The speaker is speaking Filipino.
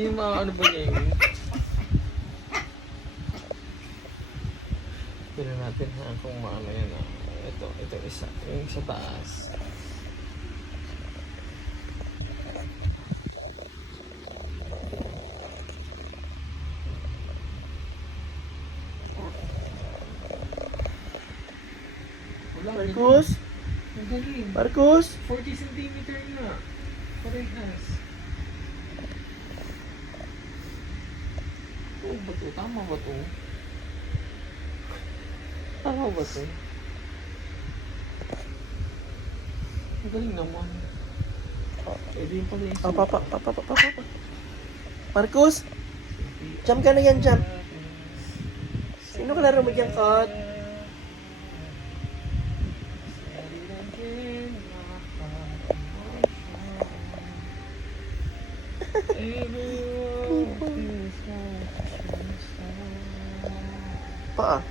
Yung mga ano ba niya yun? Tignan natin ha kung maano yan ah. Ito, ito isa. Yung sa taas. Marcos? Marcos? 40 centimeter na. Parehas. Oo ba to? Tama ba to? Tama ba to? Ang galing naman. Pwede yung pala yung Oh, papa, papa, papa, papa. Marcos? Jump ka na yan, jump. Sino kalaro mo dyan, Kot? 啊。